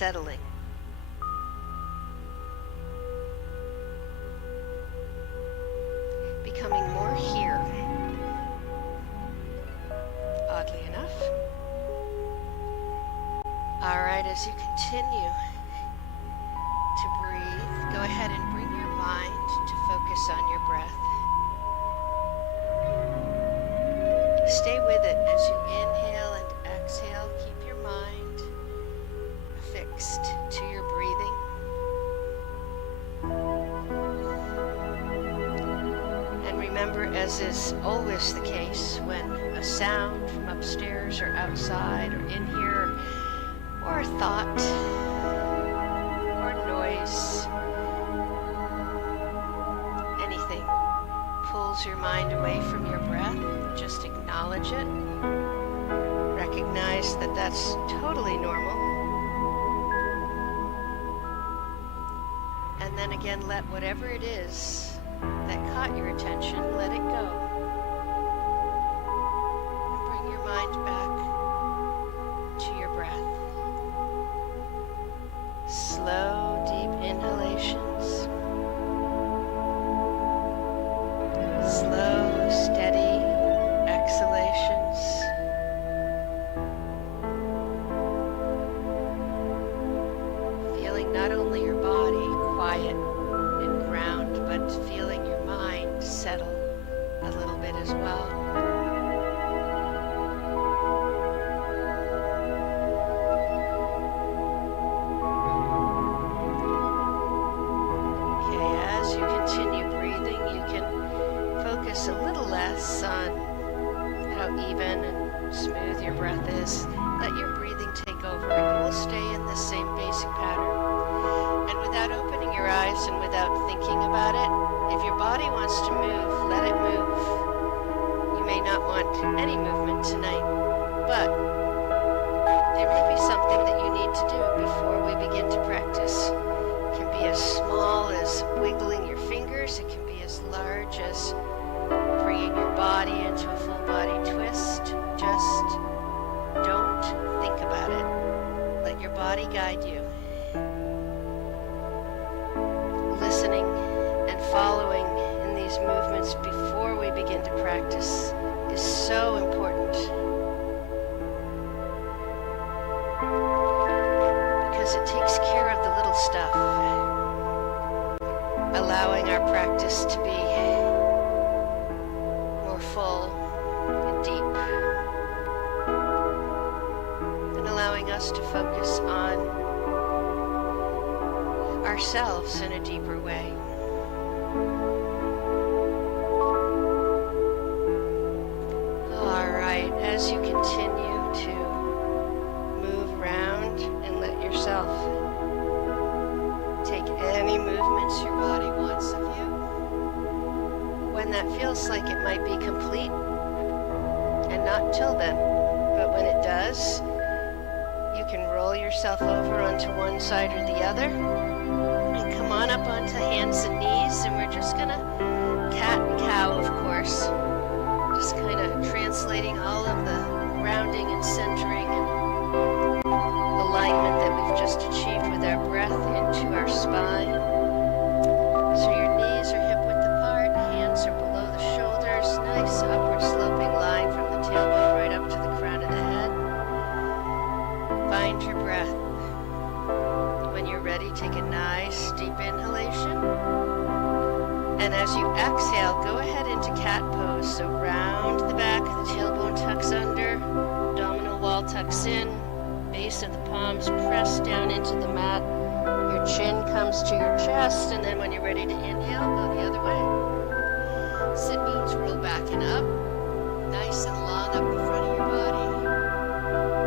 settling. Becoming more here, oddly enough. All right, as you continue to breathe, go ahead and bring your mind to focus on your breath. Stay with it as you inhale and exhale. Keep your mind affixed to your breathing. And remember, as is always the case, when a sound from upstairs or outside or in here, or a thought or noise, anything pulls your mind away from your breath, just acknowledge it. Recognize that that's totally normal. And then again, let whatever it is that caught your attention, let it go. And bring your mind back to your breath. Slow, deep inhalations. Slow, steady exhalations. Feeling not only your body quiet and ground, but feeling your mind settle a little bit as well. Okay, as you continue breathing, you can focus a little less on how even and smooth your breath is. Let your breathing take over, and you will stay in this same basic pattern. And without opening your eyes and without thinking about it, if your body wants to move, let it move. You may not want any movement tonight, but there may be something that you need to do before we begin to practice. It can be as small as wiggling your fingers. It can be as large as bringing your body into a full body twist. Just don't think about it. Let your body guide you. Listening and following in these movements before we begin to practice is so important, because it takes care of the little stuff, allowing our practice to be more full and deep, and allowing us to focus on ourselves in a deeper way. All right, as you continue to move around and let yourself take any movements your body wants of you, when that feels like it might be complete, and not until then, but when it does, you can roll yourself over onto one side or the other. Come on up onto hands and knees, and we're just gonna cat and cow, of course. Just kind of translating all of the grounding and centering and alignment that we've just achieved with our breath into our spine. So your knees are hip-width apart, hands are below the shoulders, nice upward sloping line from the tailbone right up to the crown of the head. Find your breath. When you're ready, take a nice deep inhalation. And as you exhale, go ahead into cat pose. So round the back, the tailbone tucks under, abdominal wall tucks in, base of the palms press down into the mat. Your chin comes to your chest, and then when you're ready to inhale, go the other way. Sit bones roll back and up, nice and long up the front of your body.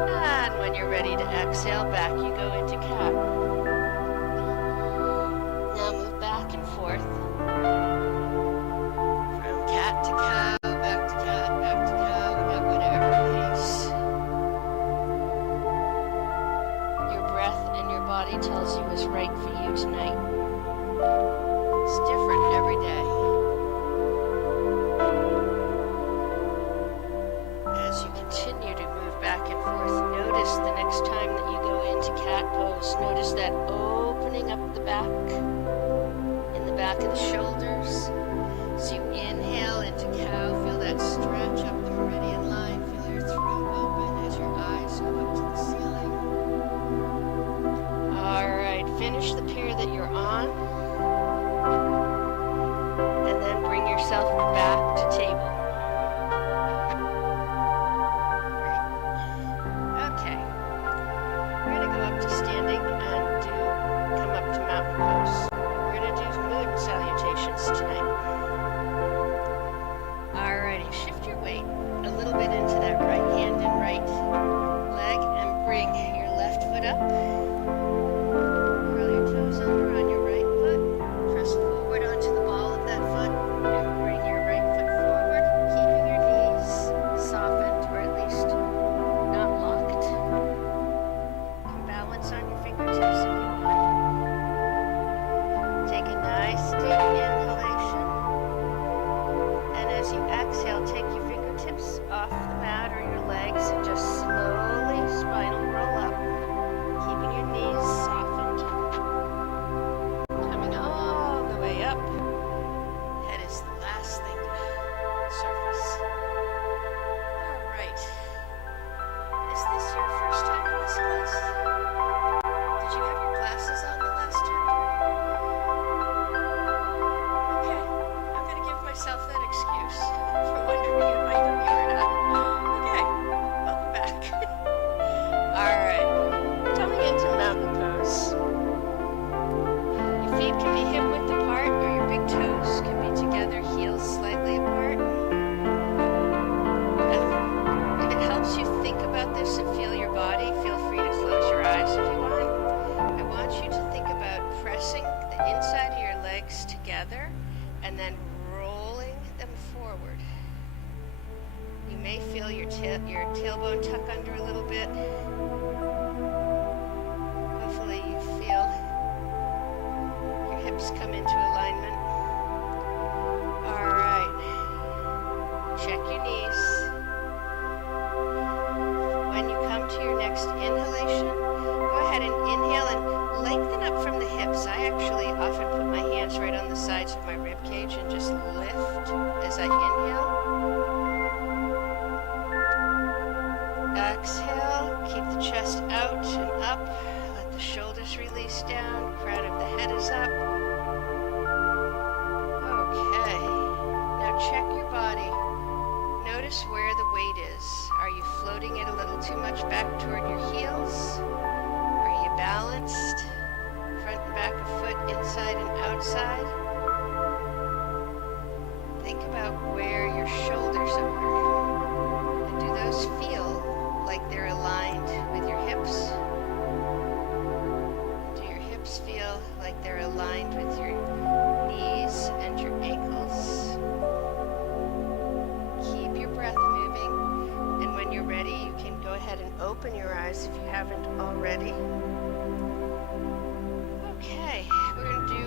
And when you're ready to exhale, back you go into cat. Now move back and forth. From cat to cow, back to cat, back to cow, at whatever pace your breath and your body tells you is right for you tonight. It's different every day. As you continue to move back and forth, notice the next time that you go into cat pose, pose. Notice that opening up the back, in the back of the shoulders. So you inhale into cow, feel that stretch up the meridian line, feel your throat open as your eyes go up to the ceiling. All right, finish the pier that you're on, and then bring yourself back to table. Okay, we're going to go up to standing and come up to mountain pose. We're going to do moon salutations tonight. Alrighty, shift your weight a little bit into that right hand and right leg and bring your left foot up. Curl your toes under on your right foot. Press forward onto the ball of that foot and bring your right foot forward, keeping your knees softened or at least not locked. You can balance on your fingertips if you want. Take a nice deep inhalation. And as you exhale, take your fingertips off the mat or your legs and just slowly spinal roll up, keeping your knees softened. Coming all the way up. Head is the last thing to surface. All right. Is this your first time in this class? Did you have your glasses on the last time? Okay. I'm going to give myself that excuse for wondering if I knew you or not. Okay, welcome back. All right, coming into mountain pose. Your feet can be hip width apart, or your big toes can be together, heels slightly apart. If it helps you think about this and feel your body, feel free to close your eyes if you want. I want you to think about pressing the inside of your legs together and then rolling them forward. You may feel your tailbone tuck under a little bit. Hopefully you feel your hips come into alignment. All right. Check your knees. When you come to your next inhalation, go ahead and inhale and lengthen up from the hips. I actually often put my hands right on the sides of my rib cage and just lift as I inhale. Exhale, keep the chest out and up. Let the shoulders release down. Crown of the head is up. Okay. Now check your body. Notice where the weight is. Are you floating it a little too much back toward your heels? Are you balanced? Front and back of foot, inside and outside. Think about where your shoulders are. And do those feel like they're aligned with your hips? Do your hips feel like they're aligned with your knees and your ankles? Keep your breath moving, and when you're ready, you can go ahead and open your eyes if you haven't already. Okay, we're going to do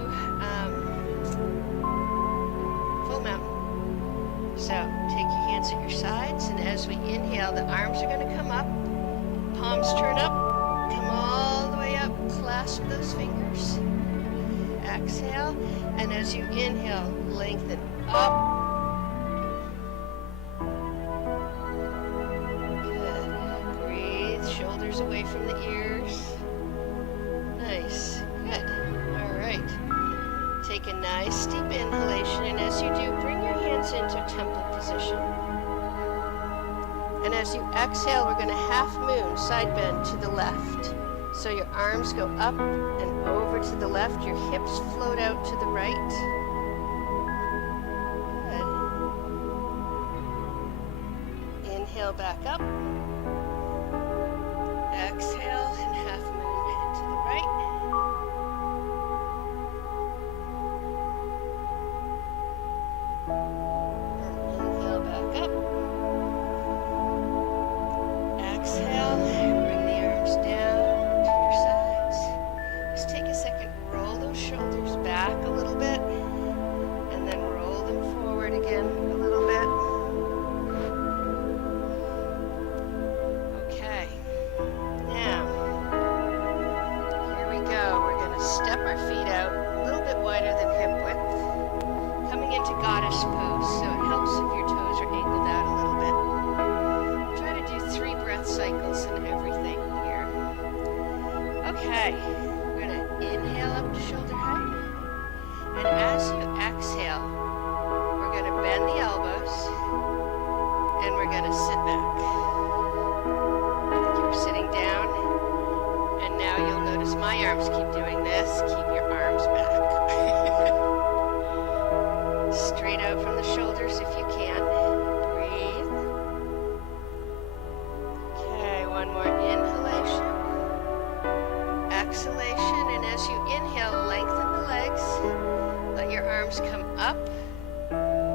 full mountain. So take your hands at your sides, and as we inhale, the arms are going to come up, palms turn up, come all the way up, clasp those fingers. Exhale, and as you inhale, lengthen up. Good. Breathe, shoulders away from the ears. Nice. Good. All right. Take a nice deep inhalation, and as you do, bring your hands into temple position. And as you exhale, we're going to half moon, side bend to the left. So your arms go up and over to the left. Your hips float out to the right. Good. Inhale back up. Exhale and half moon to the right. And inhale back up. Exhale, bring the arms down to your sides. Just take a second, roll those shoulders back a little bit. step our feet out a little bit wider than hip width, coming into goddess pose, so it helps if your toes are angled out a little bit. Try to do 3 breath cycles and everything here. Okay, we're going to inhale up to shoulder height, and as you exhale, we're going to bend the elbows, and we're going to sit back. Like you're sitting down, and now you'll notice my arms keep doing this. Keep your arms back. Straight out from the shoulders if you can. Breathe. Okay, one more inhalation. Exhalation, and as you inhale, lengthen the legs. Let your arms come up.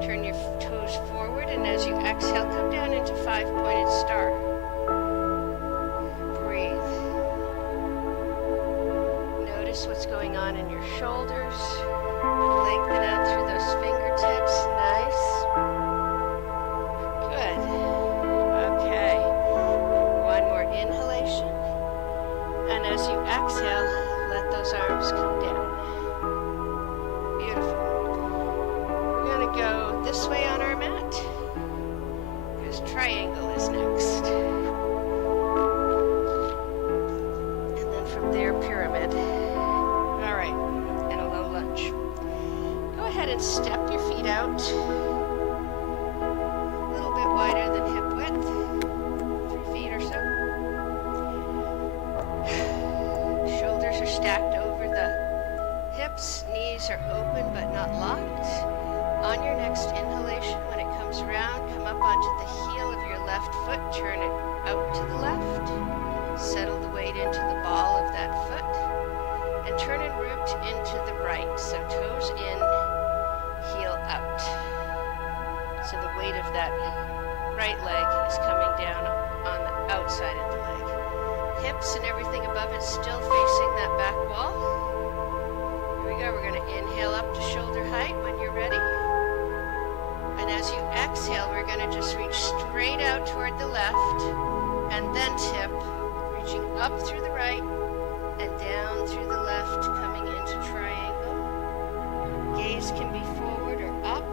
Turn your toes forward, and as you exhale, come down into 5-pointed star. Breathe. Notice what's going on in your shoulders. Lengthen out through those fingertips. Nice. Good. Okay. One more inhalation. And as you exhale, let those arms come down. Beautiful. We're going to go this way on our mat, because triangle is next. And then from there, pyramid. All right, and a low lunge. Go ahead and step your feet out a little bit wider than hip width, 3 feet or so. Shoulders are stacked over the hips, knees are open but not locked. On your next inhalation, when it comes around, come up onto the heel of your left foot, turn it out to the left, settle the weight into the ball of that foot, and turn and root into the right, so toes in, heel out. So the weight of that right leg is coming down on the outside of the leg. Hips and everything above it still facing that back wall. Here we go, we're going to inhale up to shoulder height when you're ready. And as you exhale, we're going to just reach straight out toward the left, and then tip, reaching up through the right, and down through the left, coming into triangle. Gaze can be forward or up.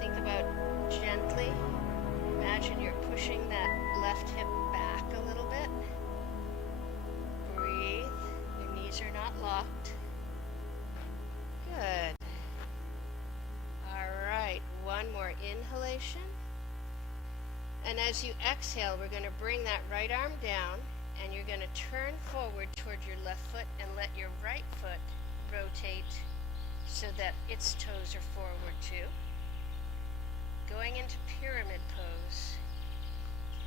Think about gently. Imagine you're pushing that left hip back a little bit. Breathe. Your knees are not locked. Good. All right, one more inhalation. And as you exhale, we're going to bring that right arm down, and you're going to turn forward toward your left foot and let your right foot rotate so that its toes are forward too. Going into pyramid pose.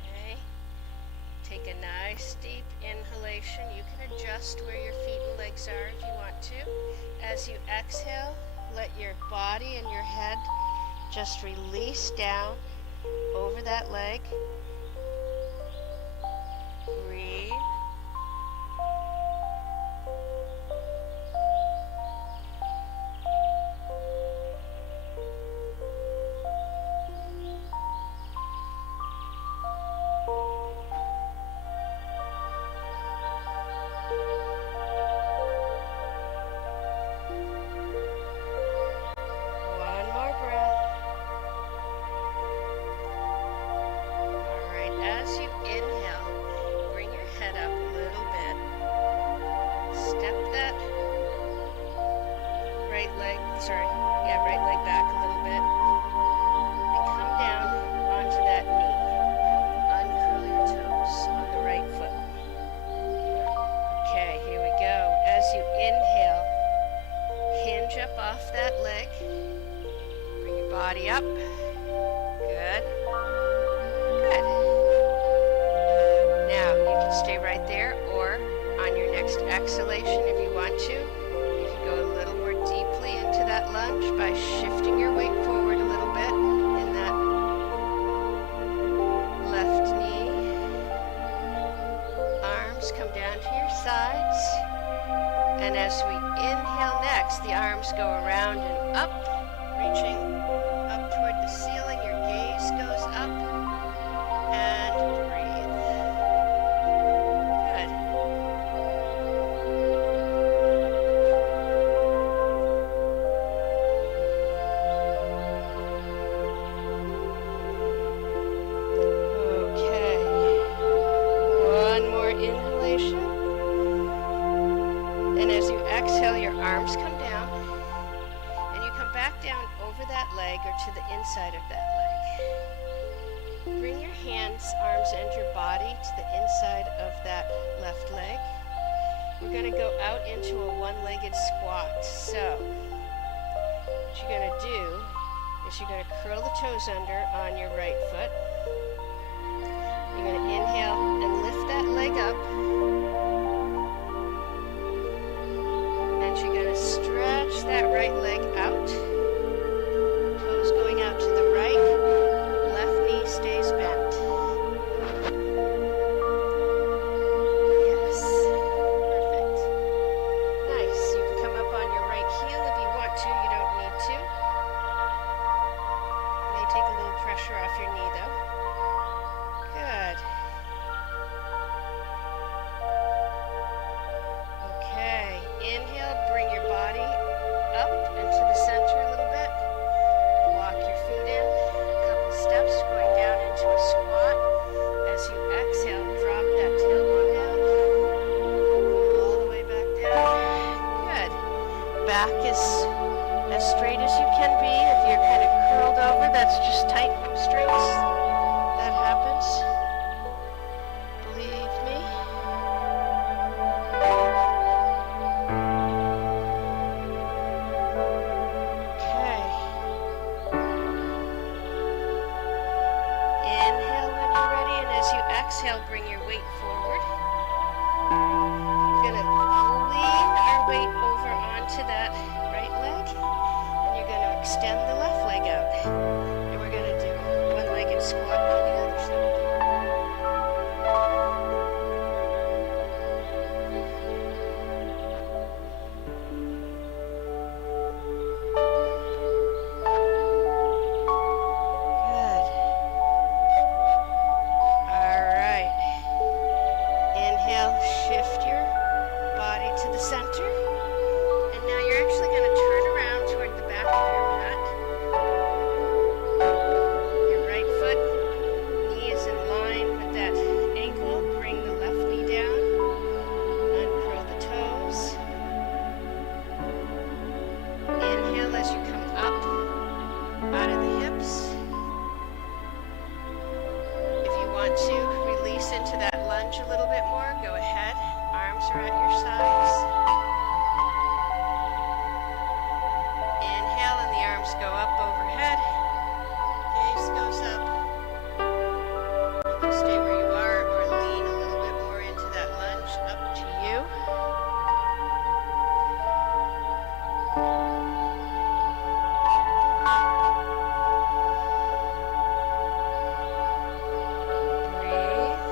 Okay. Take a nice deep inhalation. You can adjust where your feet and legs are if you want to. As you exhale, let your body and your head just release down over that leg. Breathe. Right leg back a little bit, and come down onto that knee. Uncurl your toes on the right foot. Okay, here we go. As you inhale, hinge up off that leg. Bring your body up. Good. Good. Now, you can stay right there, or on your next exhalation, if you want to, you can go a little more deeply into that lunge by shifting your weight forward a little bit in that left knee. Arms come down to your sides. And as we inhale next, the arms go around and up, reaching up toward the ceiling. Your gaze goes up, and breathe. Good. And as you exhale, your arms come down, and you come back down over that leg or to the inside of that leg. Bring your hands, arms, and your body to the inside of that left leg. We're going to go out into a one-legged squat. So what you're going to do is you're going to curl the toes under on your right foot. You're going to inhale and lift that leg up. And you're going to stretch that right leg out. Toes going out to the right. Left knee stays bent. Yes. Perfect. Nice. You can come up on your right heel if you want to. You don't need to. May take a little pressure off your knee though. Good. Okay. Inhale, bring your body up into the center a little bit. Walk your feet in a couple steps, going down into a squat. As you exhale, drop that tailbone down. All the way back down. Good. Back is as straight as you can be. If you're kind of curled over, that's just tight hamstrings. That happens. Believe me. Okay. Inhale when you're ready, and as you exhale, bring your weight forward. We're going to lean our weight over onto that right leg, and you're going to extend the left leg out. And we're going to do a one-legged squat on the other side. Good. All right. Inhale, shift your body to the center. And now you're actually going to turn around toward the back of your mat. Your right foot, knee is in line with that ankle. Bring the left knee down. Uncurl the toes. Inhale as you come up out of the hips. If you want to release into that lunge a little bit more, go ahead. Arms are at your sides. Inhale and the arms go up overhead. Gaze goes up. You can stay where you are or lean a little bit more into that lunge. Up to you. Breathe.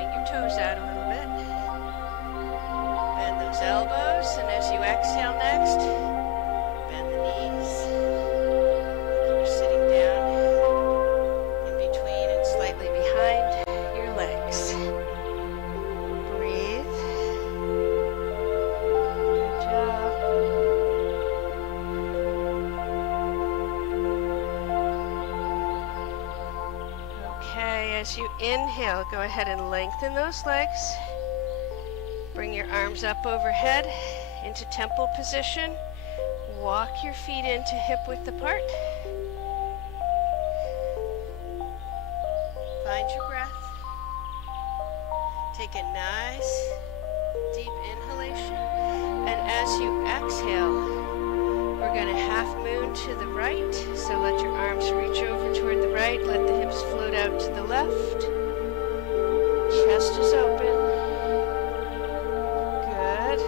point your toes out a little bit. Bend those elbows, and as you exhale next, bend the knees. You're sitting down in between and slightly behind your legs. Breathe. Good job. Okay, as you inhale, go ahead and lengthen those legs. Bring your arms up overhead into temple position. Walk your feet into hip-width apart. Find your breath. Take a nice, deep inhalation. And as you exhale, we're going to half moon to the right. So let your arms reach over toward the right. Let the hips float out to the left. Chest is open. Good.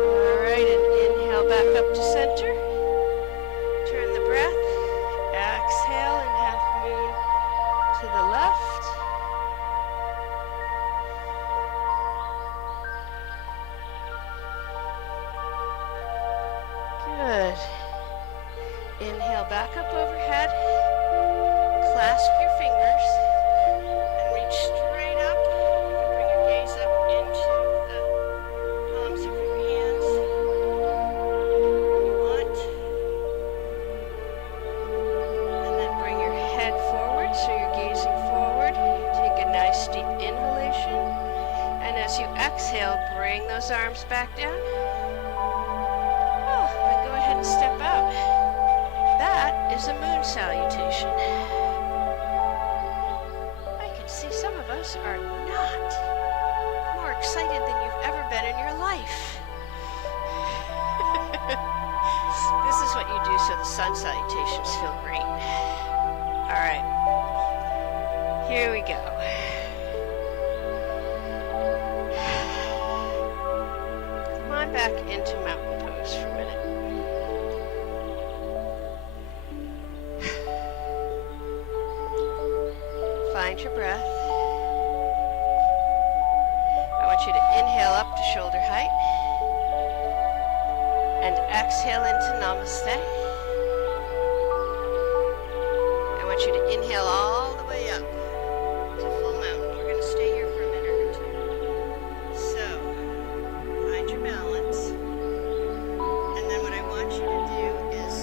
All right, and inhale back up to center. Turn the breath. Exhale and half moon to the left. Good. Inhale back up overhead. Clasp your fingers and reach straight up. You can bring your gaze up into the palms of your hands if you want. And then bring your head forward so you're gazing forward. Take a nice deep inhalation. And as you exhale, bring those arms back down. Then go ahead and step out. That is a moon salutation. I can see some of us are not more excited than you've ever been in your life. This is what you do so the sun salutations feel great. All right, here we go. Come on back into mountain pose for a minute. Find your breath. I want you to inhale up to shoulder height and exhale into namaste. I want you to inhale all the way up to full mountain. We're going to stay here for a minute or two. So, find your balance. And then what I want you to do is,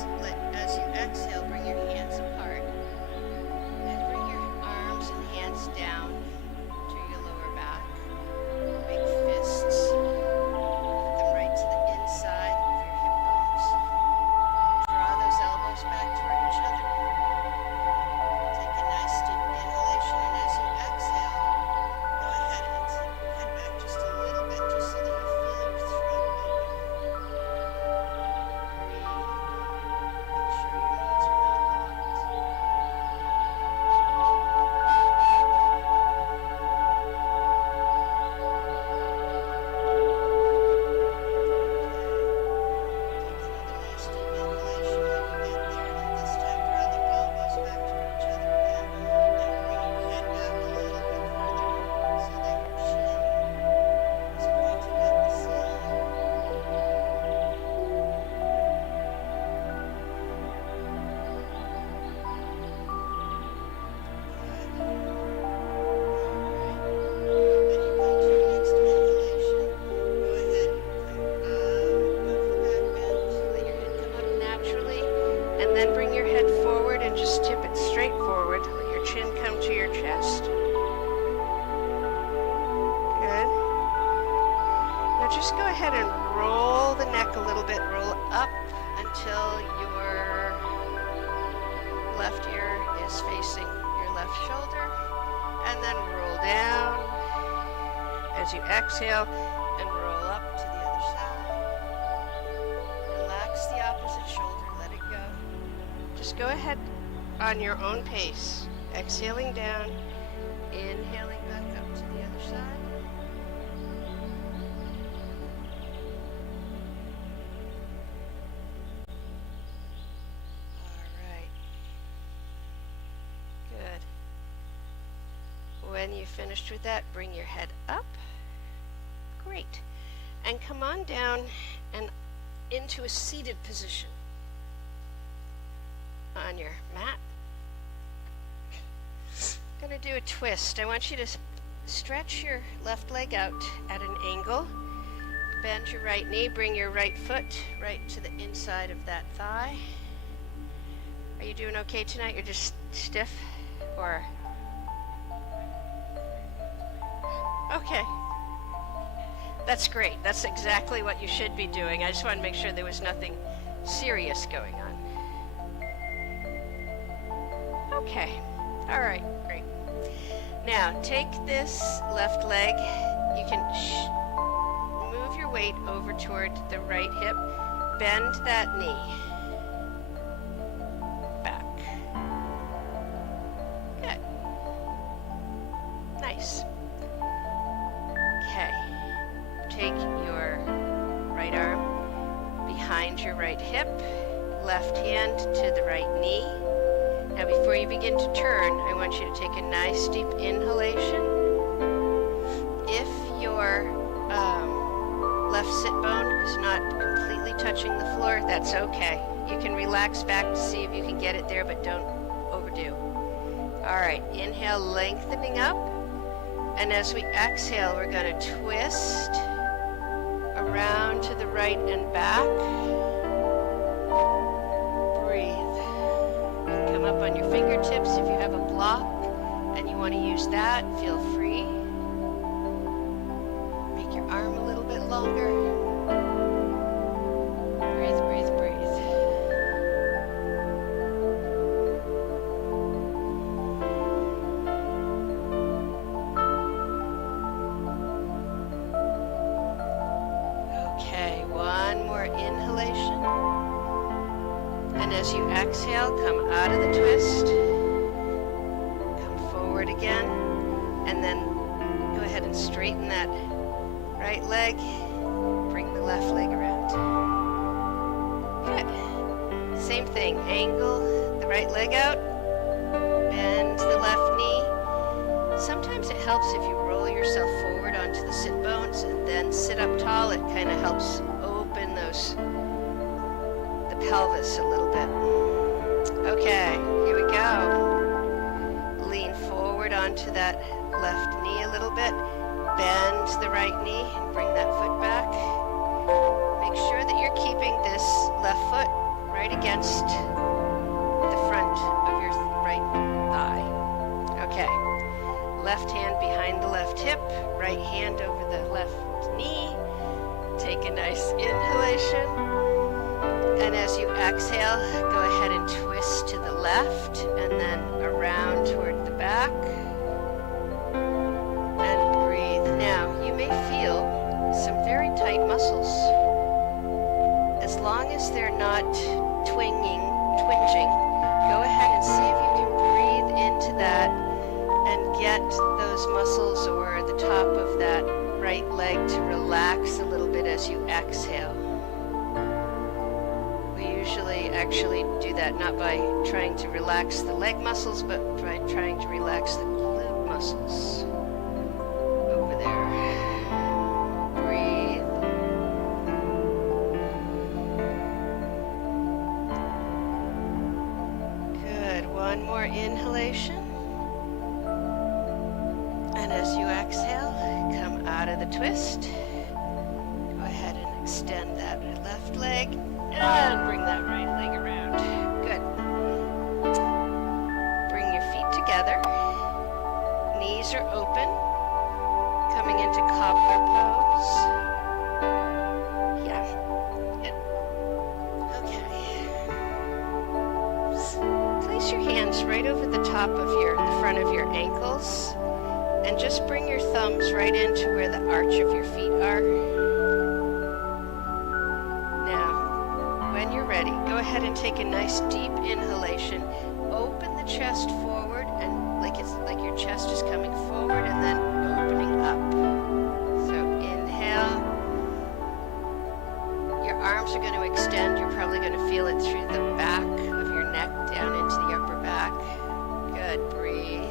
as you exhale, bring your hands apart. Down to your lower back. Big fists. Put them right to the inside of your hip bones. Draw those elbows back toward each other. Take a nice deep inhalation, and as you exhale, go ahead and head back just a little bit, just so that you feel your throat open. Breathe. Make sure your knees are not locked. Just go ahead and roll the neck a little bit, roll up until your left ear is facing your left shoulder, and then roll down as you exhale and roll up to the other side. Relax the opposite shoulder, let it go. Just go ahead on your own pace, exhaling down, inhaling back up to the other side. when you've finished with that, bring your head up. Great. And come on down and into a seated position on your mat. Going to do a twist. I want you to stretch your left leg out at an angle. Bend your right knee, bring your right foot right to the inside of that thigh. Are you doing okay tonight? You're just stiff? Or? Okay. That's great. That's exactly what you should be doing. I just want to make sure there was nothing serious going on. Okay. All right. Great. Now, take this left leg. You can move your weight over toward the right hip. Bend that knee. Back. Good. Nice. Okay. Take your right arm behind your right hip, left hand to the right knee. Now before you begin to turn, I want you to take a nice deep inhalation. If your left sit bone is not completely touching the floor, that's okay. You can relax back to see if you can get it there, but don't overdo. All right, inhale, lengthening up. And as we exhale, we're going to twist around to the right and back. Breathe. Come up on your fingertips. If you have a block and you want to use that, feel free. Make your arm a little bit longer. Breathe, breathe, breathe. Okay, one more inhalation. And as you exhale, come out of the twist. Come forward again. And then go ahead and straighten that right leg. Bring the left leg around. Good. Same thing. Angle the right leg out. Bend the left knee. Sometimes it helps if you roll yourself forward onto the sit bones and then sit up tall. It kind of helps open the pelvis a little bit. Okay, here we go. Lean forward onto that left knee a little bit. Bend the right knee and bring that foot back. Make sure that you're keeping this left foot right against the front of your right thigh. Okay. Left hand behind the left hip, right hand over the left knee. Take a nice inhalation. And as you exhale, go ahead and twist to the left and then around toward the back. And breathe. Now, you may feel some very tight muscles. As long as they're not twinging, go ahead and see if you can breathe into that and get those muscles or the top of that right leg to relax a little bit as you exhale. We usually actually do that not by trying to relax the leg muscles, but by trying to relax the glute muscles over there. Breathe. Good. One more inhalation. And as you exhale, come out of the twist. Go ahead and extend that left leg and bring that right leg around. Good. Bring your feet together. Knees are open. Coming into cobbler pose. Yeah. Good. Okay. Place your hands right over the top of the front of your ankles. And just bring your thumbs right into where the arch of your feet are. Now, when you're ready, go ahead and take a nice deep inhalation. Open the chest forward and like your chest is coming forward and then opening up. So inhale. Your arms are going to extend. You're probably going to feel it through the back of your neck down into the upper back. Good. Breathe.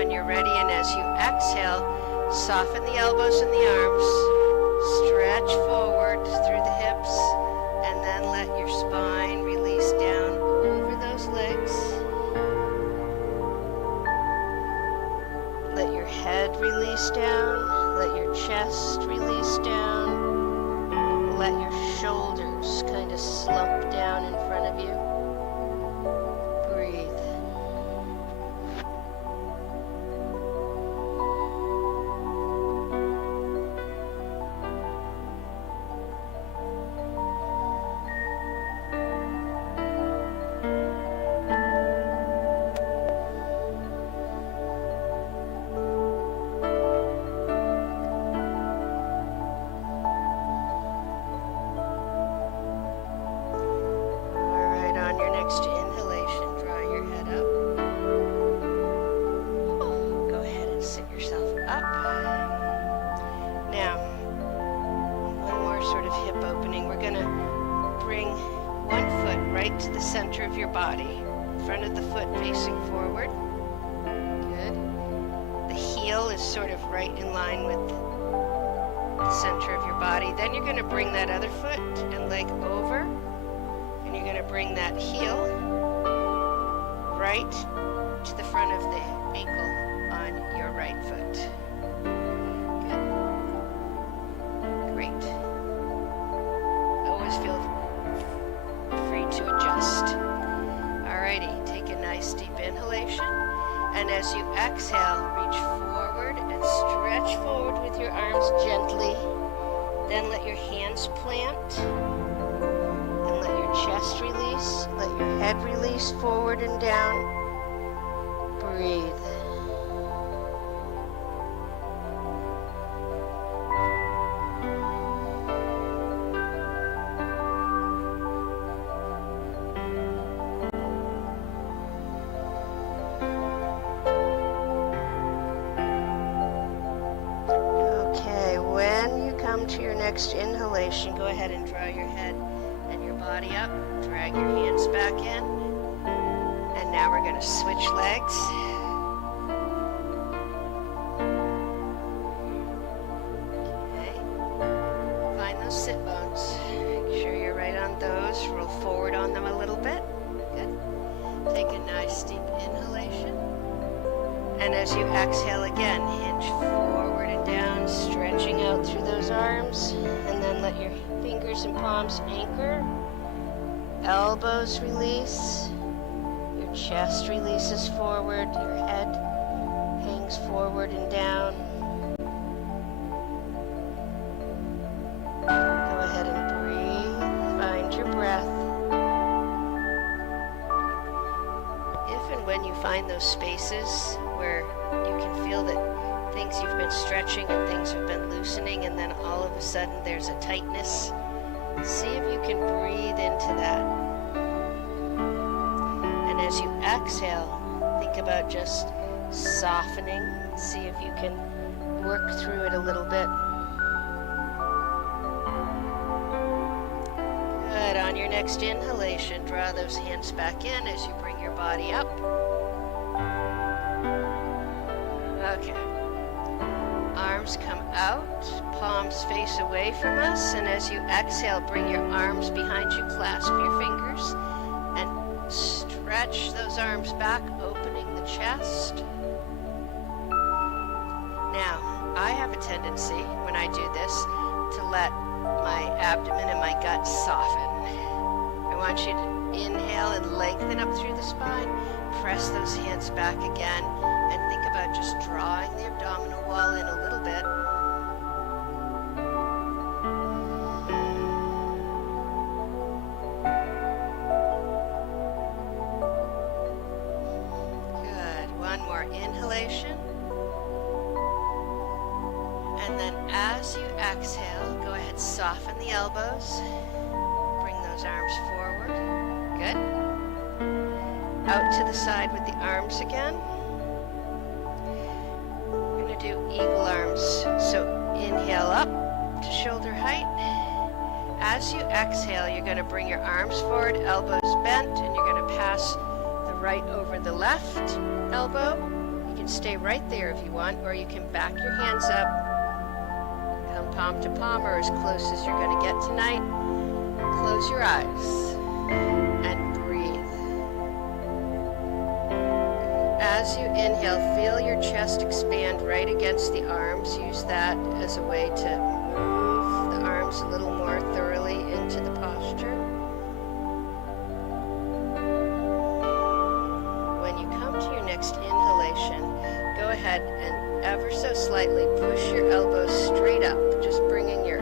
when you're ready, and as you exhale, soften the elbows and the arms, stretch forward through the hips, and then let your spine release down over those legs. Let your head release down, let your chest release down, let your shoulders kind of slump down in front of you. Breathe. To the center of your body, front of the foot facing forward. Good. The heel is sort of right in line with the center of your body. Then you're going to bring that other foot and leg over, and you're going to bring that heel right to the front of the ankle on your right foot. Good. Great. Always feel free to adjust. Alrighty, take a nice deep inhalation, and as you exhale, reach forward and stretch forward with your arms gently. Then let your hands plant, and let your chest release, let your head release forward and down. Breathe. To your next inhalation, go ahead and draw your head and your body up, drag your hands back in, and now we're going to switch legs. Okay, find those sit bones, make sure you're right on those, roll forward on them a little bit. Good. Take a nice deep inhalation, and as you exhale again, hinge forward and down, stretching out through those arms, and then let your fingers and palms anchor. Elbows release, your chest releases forward, your head hangs forward and down. Go ahead and breathe, find your breath. If and when you find those spaces where you can feel that things you've been stretching and things have been loosening, and then all of a sudden there's a tightness, see if you can breathe into that. And as you exhale, think about just softening. See if you can work through it a little bit. Good. On your next inhalation, draw those hands back in as you bring your body up. Okay. Arms come out, palms face away from us, and as you exhale, bring your arms behind you, clasp your fingers, and stretch those arms back, opening the chest. Now, I have a tendency, when I do this, to let my abdomen and my gut soften. I want you to inhale and lengthen up through the spine, press those hands back again, and think about just drawing the abdominal wall in a little bit. Good. One more inhalation. And then as you exhale, go ahead, soften the elbows. Bring those arms forward. Good. Out to the side with the arms again. Do eagle arms. So inhale up to shoulder height. As you exhale, you're going to bring your arms forward, elbows bent, and you're going to pass the right over the left elbow. You can stay right there if you want, or you can back your hands up, come palm to palm, or as close as you're going to get tonight. Close your eyes and breathe. As you inhale, feel your chest expand right against the arms. Use that as a way to move the arms a little more thoroughly into the posture. When you come to your next inhalation, go ahead and ever so slightly push your elbows straight up, just bringing your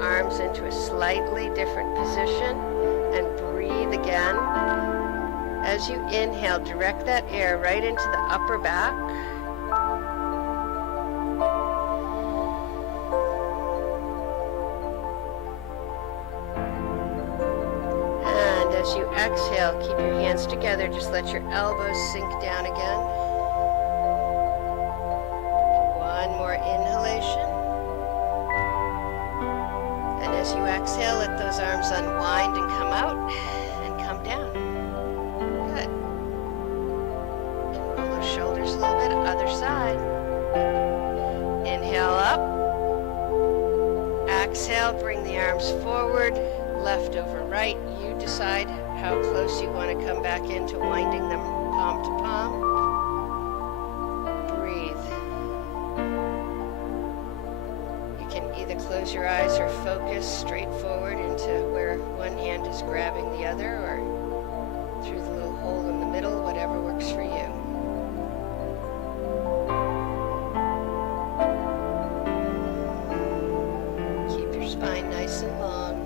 arms into a slightly different position, and breathe again. As you inhale, direct that air right into the upper back. And as you exhale, keep your hands together. Just let your elbows sink down again. One more inhalation. And as you exhale, let those arms unwind and come out and come down. Good. Roll those shoulders a little bit. Other side. Inhale up. Exhale, bring the arms forward, left over right. You decide how close you want to come back into winding them palm to palm. Breathe. You can either close your eyes or focus straight forward into where one hand is grabbing the other, or through the little hole in the middle, whatever works for you. Keep your spine nice and long.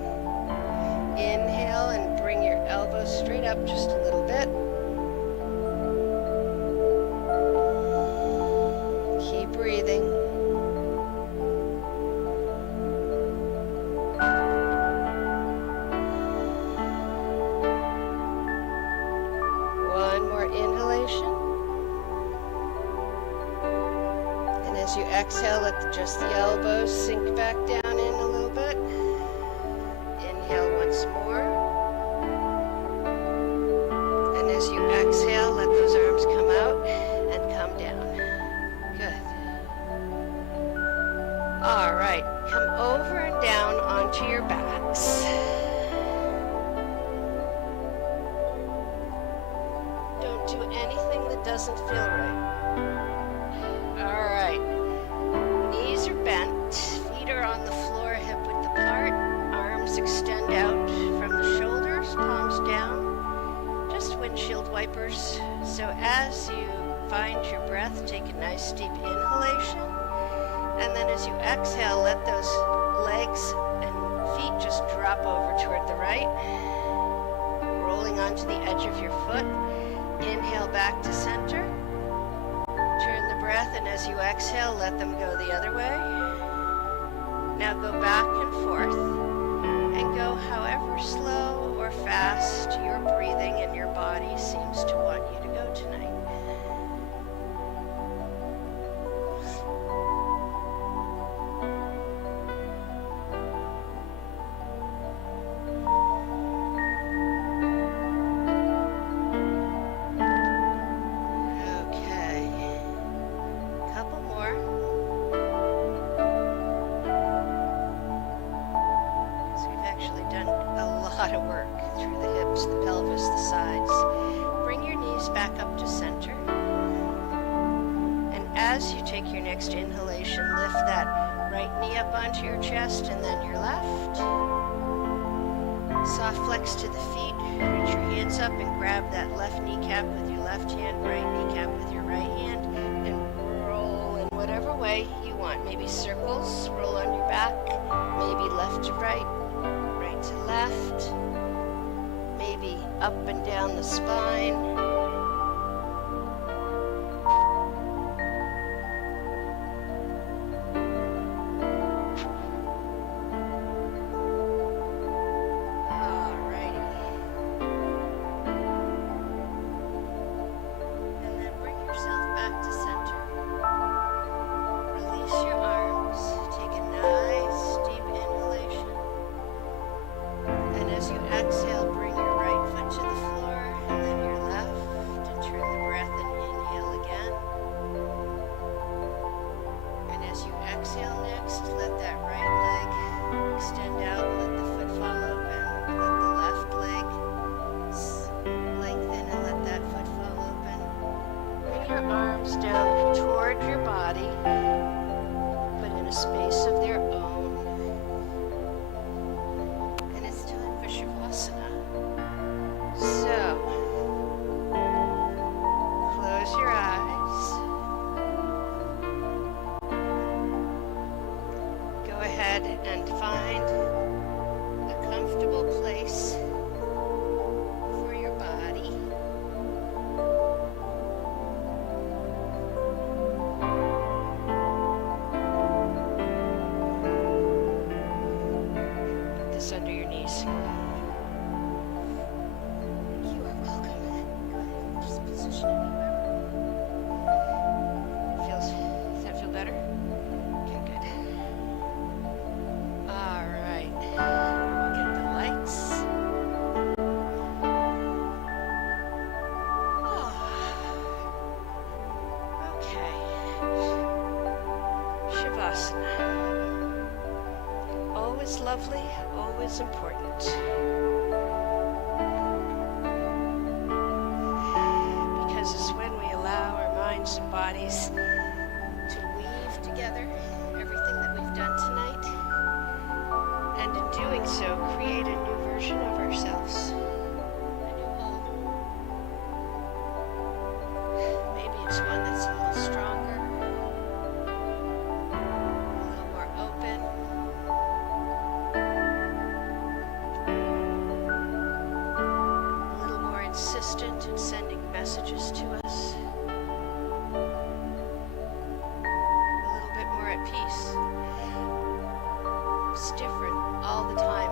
Inhale and bring your elbows straight up just a little bit. Keep breathing. One more inhalation. And as you exhale, let just the elbows sink back down in a little bit. Inhale once more. And as you exhale, let those arms come out and come down. Good. All right, come over and down onto your backs. Don't do anything that doesn't feel right. All right. Knees are bent, feet are on the floor, hip width apart, arms extend out from the shoulders, palms down, just windshield wipers. So as you find your breath, take a nice deep inhalation, and then as you exhale, let those legs and feet just drop over toward the right, rolling onto the edge of your foot. Inhale back to center. Turn the breath, and as you exhale, let them go the other way. Now go back and forth, and go however slow or fast your breathing and your body seems to want you to go tonight. Lot of work through the hips, the pelvis, the sides. Bring your knees back up to center. And as you take your next inhalation, lift that right knee up onto your chest and then your left. Soft flex to the feet. Reach your hands up and grab that left kneecap with your left hand, right kneecap with your right hand, and roll in whatever way you want. Maybe circles, roll on your back, maybe left to right, right to left, maybe up and down the spine. Alrighty. And then bring yourself back to center. Release your arms. Take a nice deep inhalation. And as you exhale, bring your right foot to the floor and then your left. your arms down toward your body, but in a space of their own. And it's time for Shavasana. So, close your eyes. Go ahead and find a comfortable place for your body. Put this under your knees. You are welcome. Go ahead and just position it however. Does that feel better? Okay, good. All right. We'll get the lights. Oh. Okay. Shavasana. Always lovely, always important. Because it's when we allow our minds and bodies to weave together everything that we've done tonight, and in doing so, create a new version of ourselves, a new whole. Maybe it's one that's a little stronger, a little more open, a little more insistent in sending messages to us, a little bit more at peace. It's different all the time,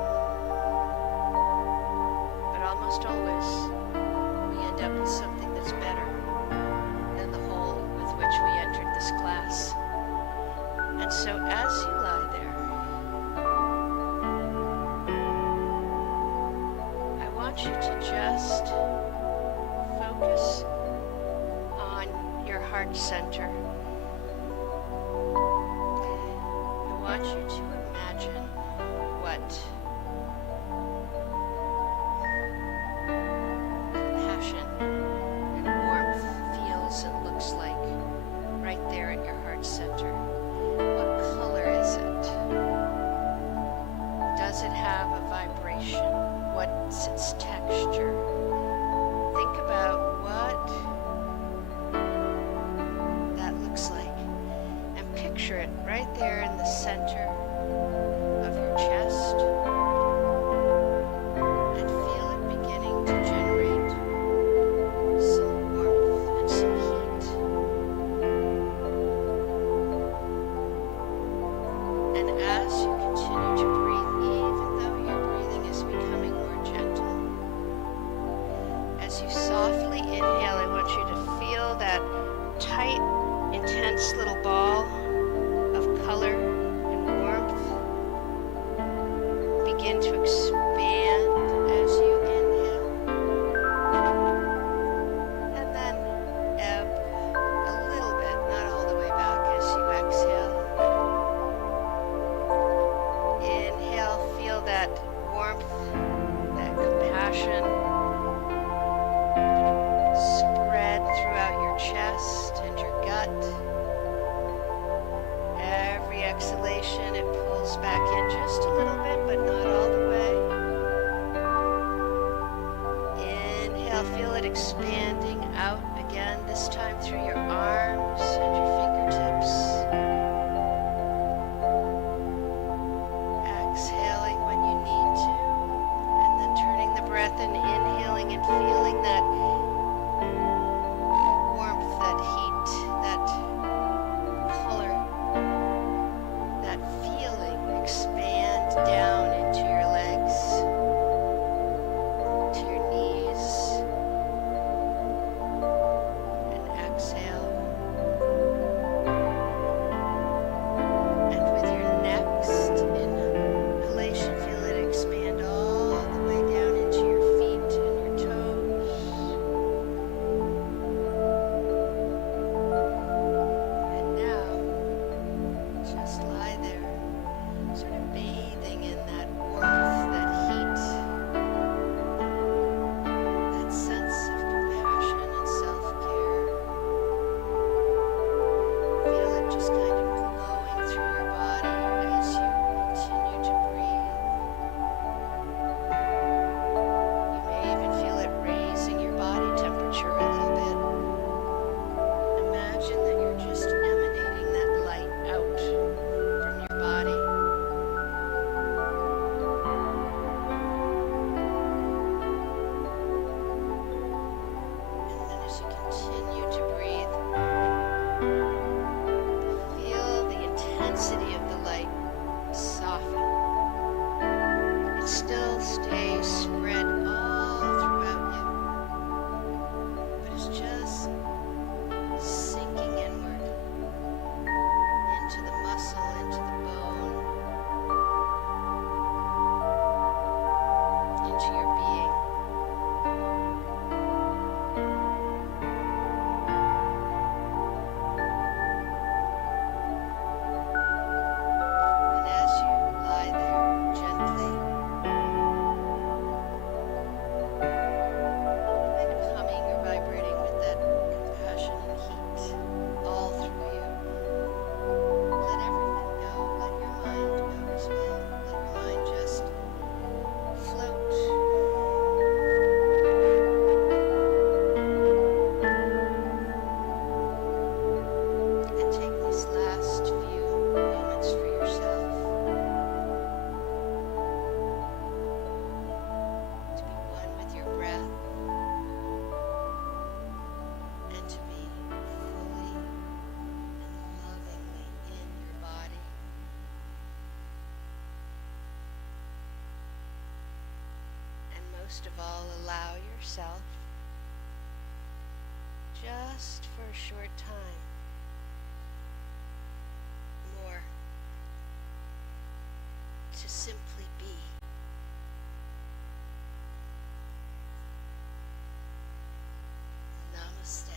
but almost always we end up with something that's better than the whole with which we entered this class. And so as you lie there, I want you to just focus on your heart center. I want you to imagine what compassion and warmth feels and looks like right there at your heart center. What color is it? Does it have a vibration? What's its texture? Think about what that looks like and picture it right there in the center of your chest, and feel it beginning to generate some warmth and some heat. And as you continue to breathe, even though your breathing is becoming more gentle, as you softly inhale, I want you to feel that tight, intense little ball of color and warmth begin to expand as you inhale, and then ebb a little bit, not all the way back, as you exhale. Inhale, feel that warmth, that compassion spread throughout your chest and your gut. Every exhalation, it pulls back in just a little bit, but not all the way. Inhale, feel it expanding out again, this time through your arms and your fingertips. Exhaling when you need to, and then turning the breath and inhaling and feeling that warmth, that heat, that color, that feeling expand down into your legs, to your knees, and exhale. most of all, allow yourself, just for a short time, more to simply be. Namaste.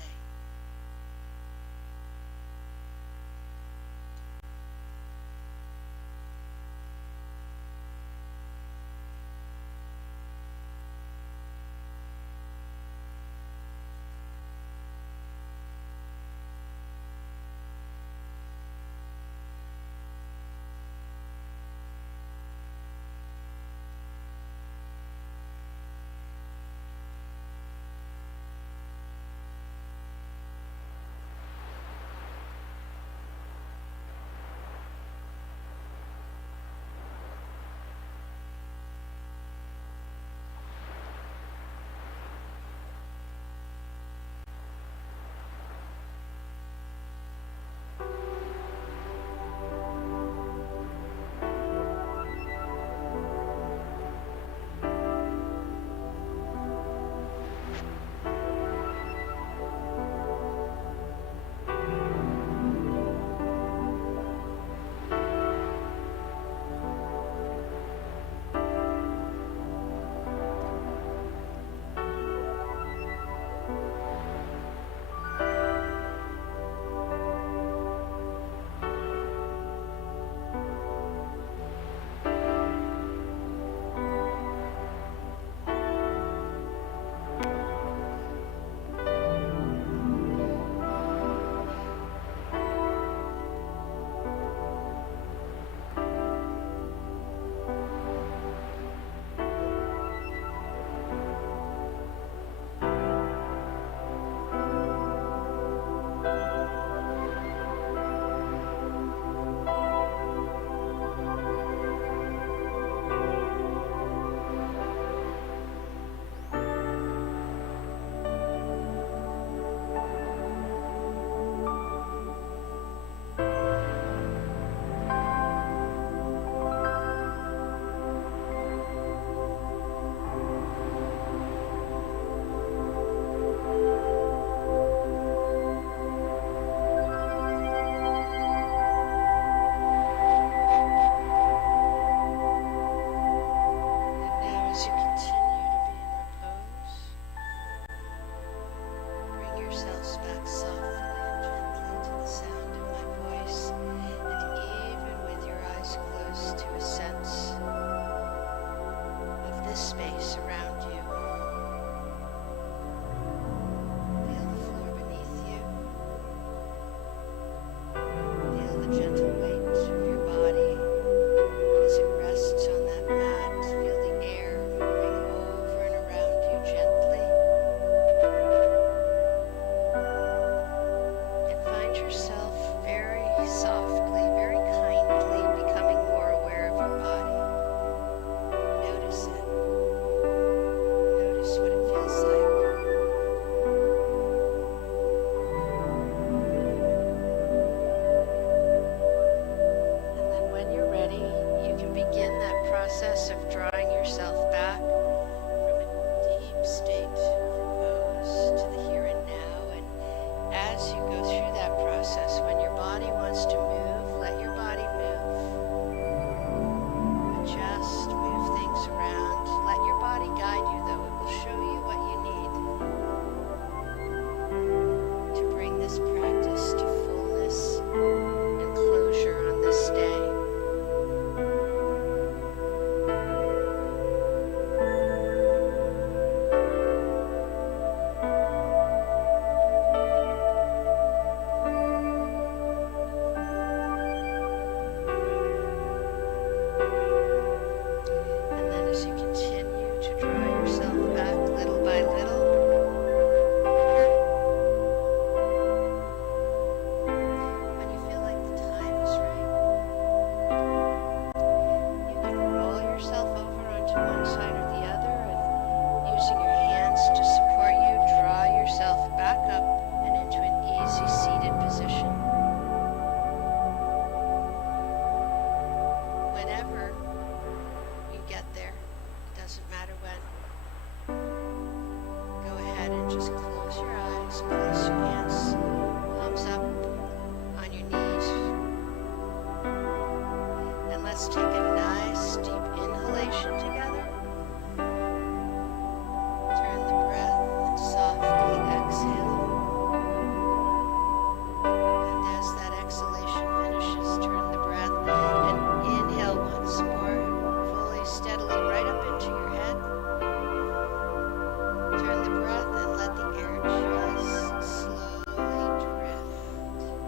Process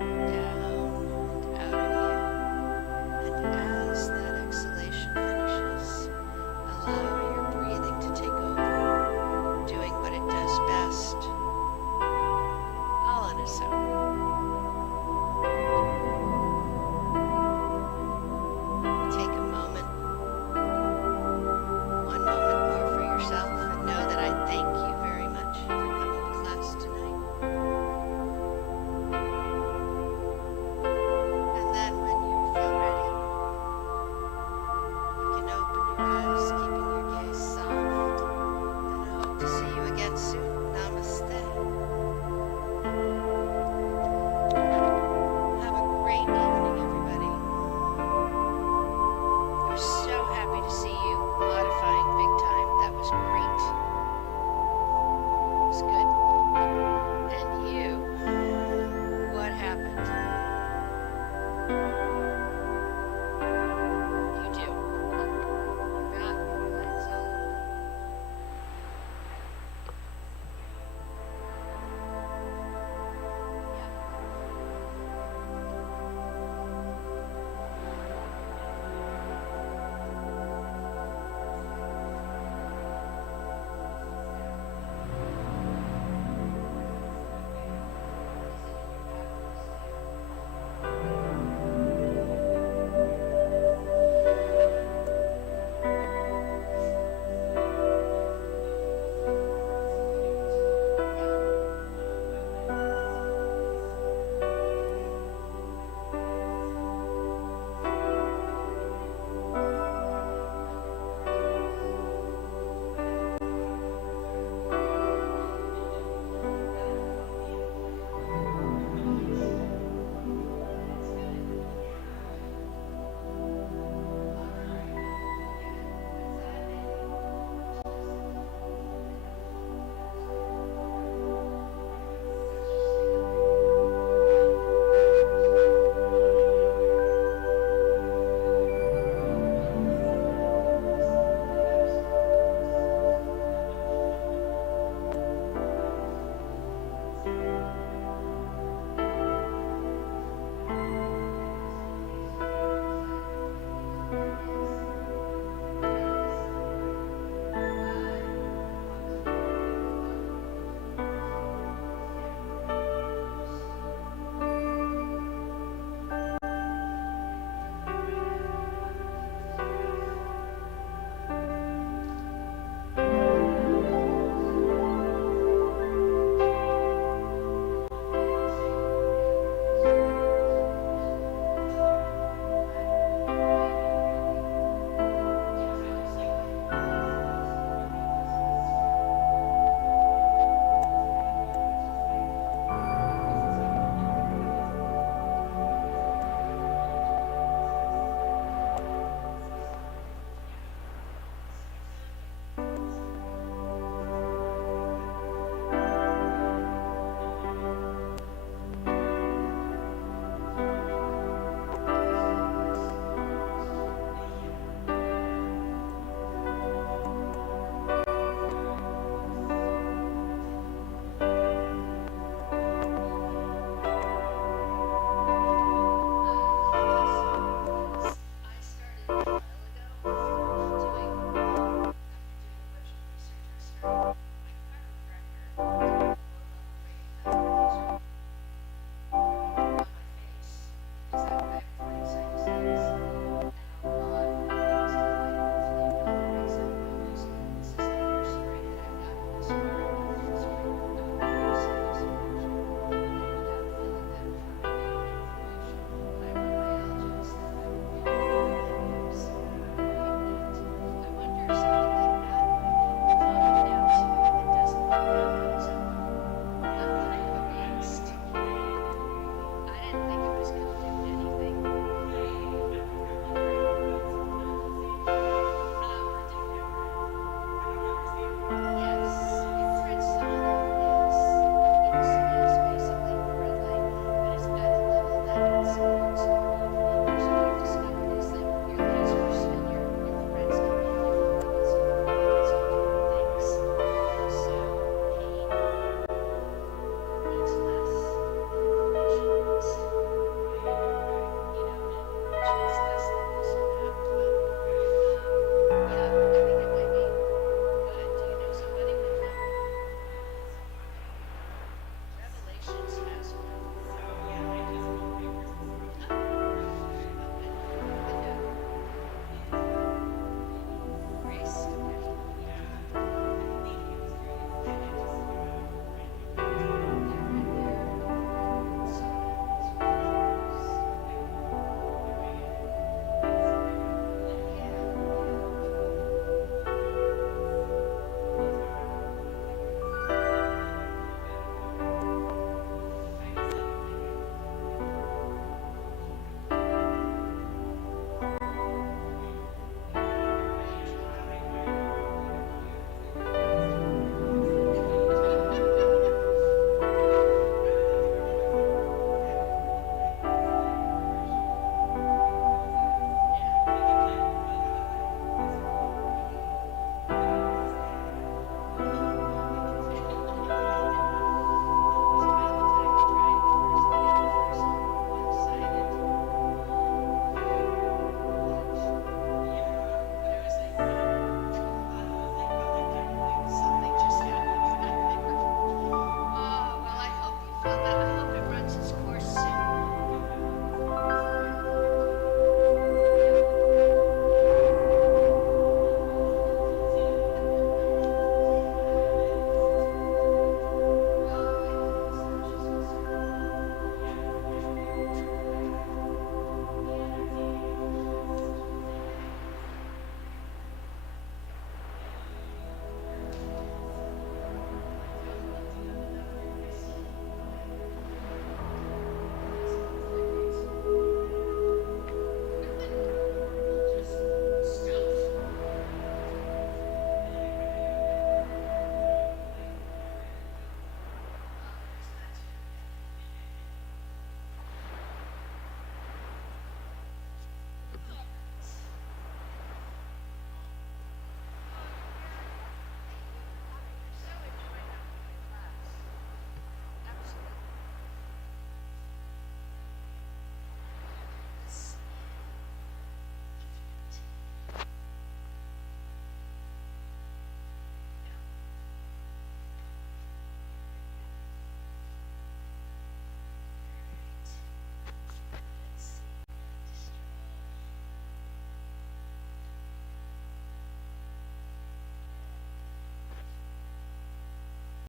Yeah.